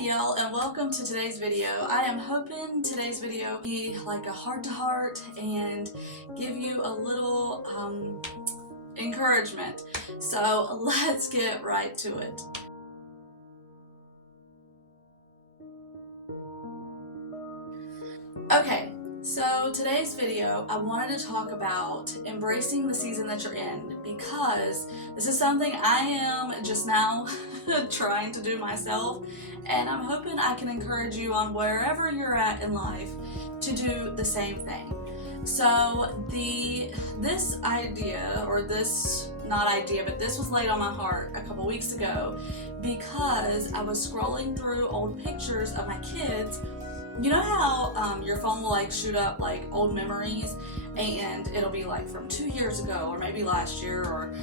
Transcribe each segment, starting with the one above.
Hey y'all, and welcome to today's video. I am hoping today's video will be like a heart-to-heart and give you a little encouragement. So let's get right to it. Okay, so today's video, I wanted to talk about embracing the season that you're in, because this is something I am just now trying to do myself, and I'm hoping I can encourage you on wherever you're at in life to do the same thing. So this was laid on my heart a couple weeks ago because I was scrolling through old pictures of my kids. You know how your phone will like shoot up like old memories, and it'll be like from 2 years ago, or maybe last year, or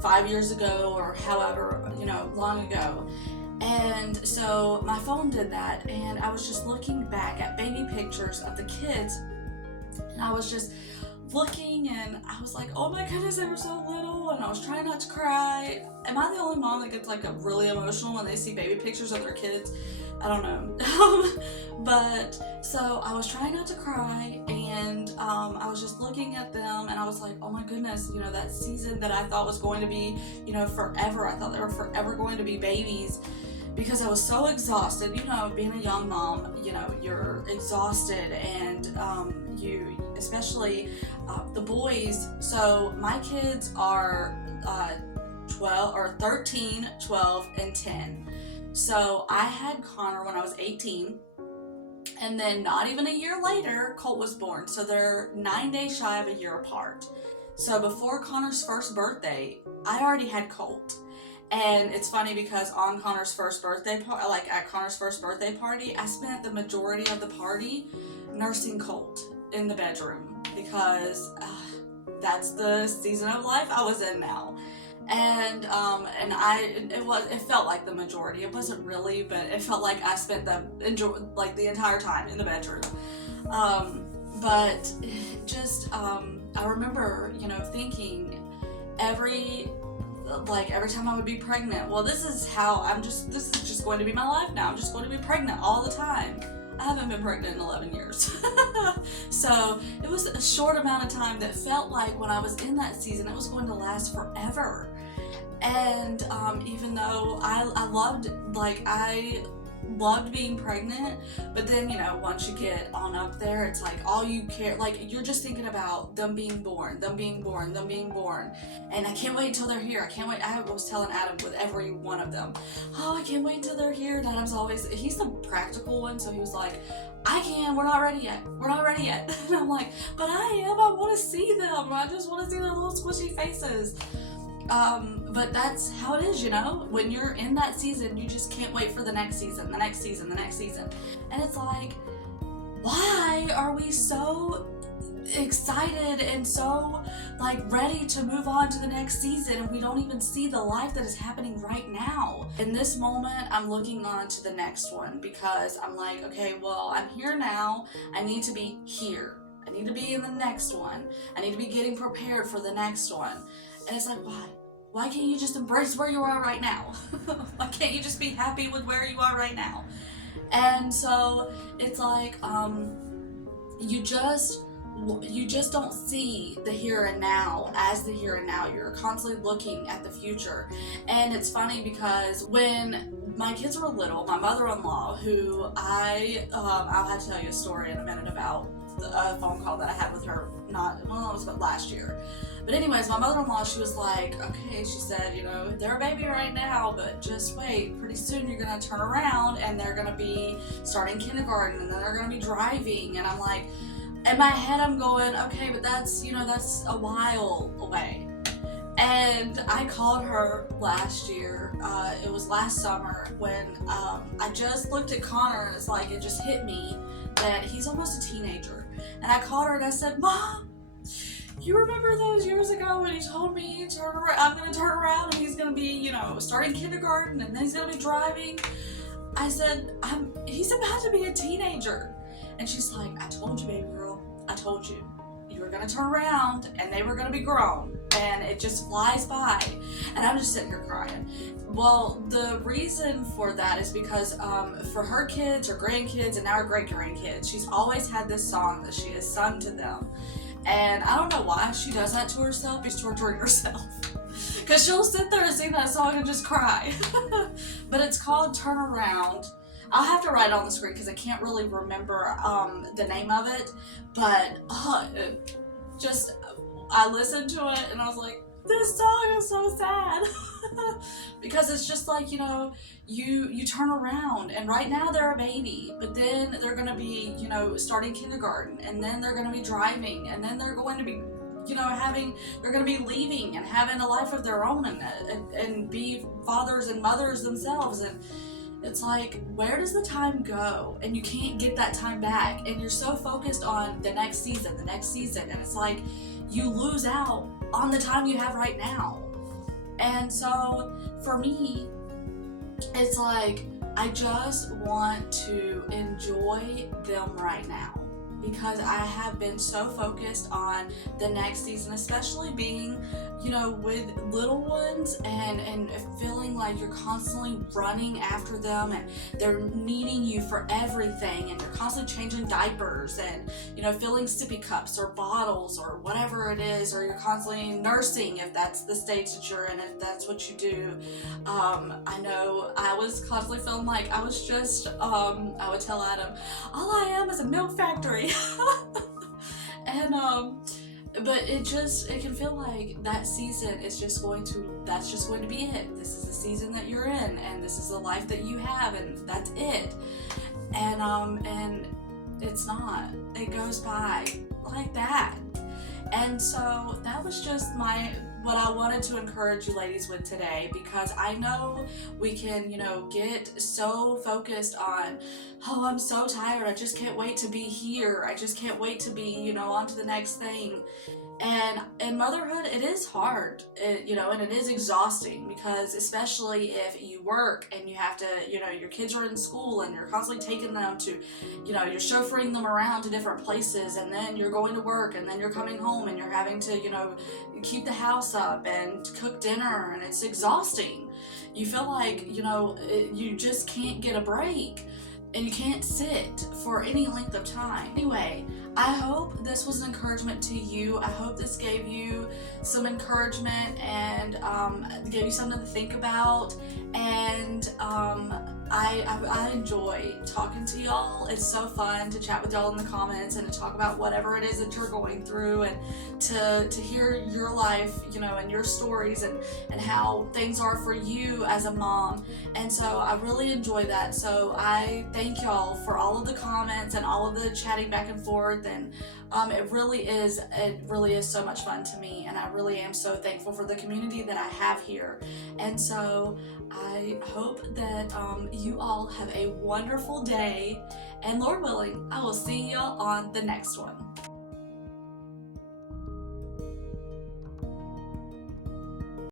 5 years ago, or however, long ago. And so my phone did that, and I was just looking back at baby pictures of the kids, and I was just looking, and I was like, oh my goodness, they were so little, and I was trying not to cry. Am I the only mom that gets like really emotional when they see baby pictures of their kids? I don't know. But so I was trying not to cry, and I was just looking at them, and I was like, oh my goodness, that season that I thought was going to be, forever. I thought they were forever going to be babies, because I was so exhausted. Being a young mom, you're exhausted, and you, especially the boys. So my kids are 13, 12, and 10. So I had Connor when I was 18, and then not even a year later, Colt was born. So they're 9 days shy of a year apart. So before Connor's first birthday, I already had Colt. And it's funny because on Connor's first birthday, at Connor's first birthday party, I spent the majority of the party nursing Colt in the bedroom, because that's the season of life I was in now. And it felt like the majority. It wasn't really, but it felt like I spent the entire time in the bedroom. But just I remember thinking every time I would be pregnant, well, this is just going to be my life now. I'm just going to be pregnant all the time. I haven't been pregnant in 11 years. So it was a short amount of time that felt like when I was in that season, it was going to last forever. And even though I loved being pregnant, but then once you get on up there, it's like all you care, you're just thinking about them being born, and I can't wait until they're here. I can't wait. I was telling Adam with every one of them, oh, I can't wait until they're here. And Adam's he's the practical one, so he was like, we're not ready yet, and I'm like, but I want to see them. I just want to see their little squishy faces. But that's how it is, when you're in that season, you just can't wait for the next season. And it's like, why are we so excited and so ready to move on to the next season, and we don't even see the life that is happening right now? In this moment, I'm looking on to the next one, because I'm like, okay, well, I'm here now. I need to be here. I need to be in the next one. I need to be getting prepared for the next one. And it's like, why? Why can't you just embrace where you are right now? Why can't you just be happy with where you are right now? And so it's like, you just don't see the here and now as the here and now. You're constantly looking at the future. And it's funny because when my kids were little, my mother-in-law, who I'll have to tell you a story in a minute about a phone call that I had with her, it was about last year. But anyways, my mother-in-law, she was like, okay, she said, they're a baby right now, but just wait, pretty soon you're going to turn around and they're going to be starting kindergarten, and then they're going to be driving. And I'm like, in my head, I'm going, okay, but that's a while away. And I called her last year, it was last summer, when I just looked at Connor, and it's like, it just hit me that he's almost a teenager. And I called her and I said, Mom, you remember those years ago when you told me I'm going to turn around and he's going to be, starting kindergarten, and then he's going to be driving? I said, he's about to be a teenager. And she's like, I told you, baby girl, I told you. You were going to turn around and they were going to be grown. and it just flies by, and I'm just sitting here crying. Well, the reason for that is because for her kids, her grandkids, and now her great grandkids, she's always had this song that she has sung to them. And I don't know why she does that to herself. She's torturing herself. Because she'll sit there and sing that song and just cry. But it's called Turn Around. I'll have to write it on the screen because I can't really remember the name of it. But just, I listened to it and I was like, this song is so sad. Because it's just like, you turn around, and right now they're a baby, but then they're going to be, starting kindergarten, and then they're going to be driving, and then they're going to be, they're going to be leaving and having a life of their own, and be fathers and mothers themselves. And it's like, where does the time go? And you can't get that time back, and you're so focused on the next season, and it's like you lose out on the time you have right now. And so for me, it's like I just want to enjoy them right now, because I have been so focused on the next season, especially being, with little ones, and feeling like you're constantly running after them, and they're needing you for everything, and you're constantly changing diapers, and, filling sippy cups or bottles or whatever it is, or you're constantly nursing if that's the stage that you're in, if that's what you do. I know I was constantly feeling like I was just, I would tell Adam, all I am is a milk factory. And but it can feel like that season is that's just going to be it. This is the season that you're in, and this is the life that you have, and that's it. And it's not. It goes by like that. And so that was just what I wanted to encourage you ladies with today, because I know we can, get so focused on, oh, I'm so tired, I just can't wait to be here, I just can't wait to be, on to the next thing. And in motherhood, it is hard, and it is exhausting, because especially if you work and you have to, your kids are in school and you're constantly taking them to, you're chauffeuring them around to different places, and then you're going to work, and then you're coming home and you're having to, keep the house up and cook dinner, and it's exhausting. You feel like, you just can't get a break. And you can't sit for any length of time. Anyway, I hope this was an encouragement to you. I hope this gave you some encouragement and gave you something to think about. And I enjoy talking to y'all. It's so fun to chat with y'all in the comments and to talk about whatever it is that you're going through, and to hear your life, and your stories, and how things are for you as a mom. And so I really enjoy that. So I thank y'all for all of the comments and all of the chatting back and forth. And it really is so much fun to me, and I really am so thankful for the community that I have here. And so I hope that you all have a wonderful day, and Lord willing, I will see y'all on the next one.